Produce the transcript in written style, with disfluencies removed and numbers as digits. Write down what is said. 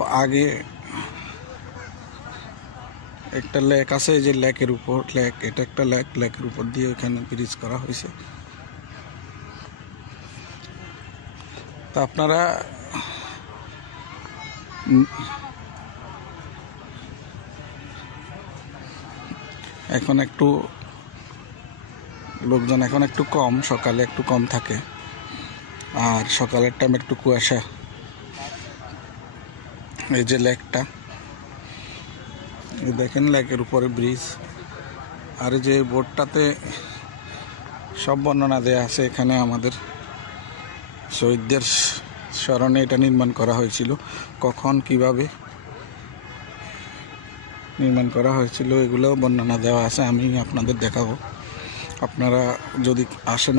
তো আগে একটা লেক আছে, এই যে লেকের উপর লেক, এটা একটা লেক, লেকের উপর দিয়ে এখানে ব্রিজ করা হয়েছে। তা আপনারা এখন একটু লোকজন এখন একটু কম, সকালে একটু কম থাকে, আর সকালের টাইম একটু কুয়াশা। এই যে লেকটা, দেখেন লেকের উপরে ব্রিজ, আর যে বোর্ডটাতে সব বর্ণনা দেয়া আছে। এখানে আমাদের শহীদদের স্মরণে এটা নির্মাণ করা হয়েছিল, কখন কিভাবে নির্মাণ করা হয়েছিল এগুলো বর্ণনা দেওয়া আছে। আমি আপনাদের দেখাবো, আপনারা যদি আসেন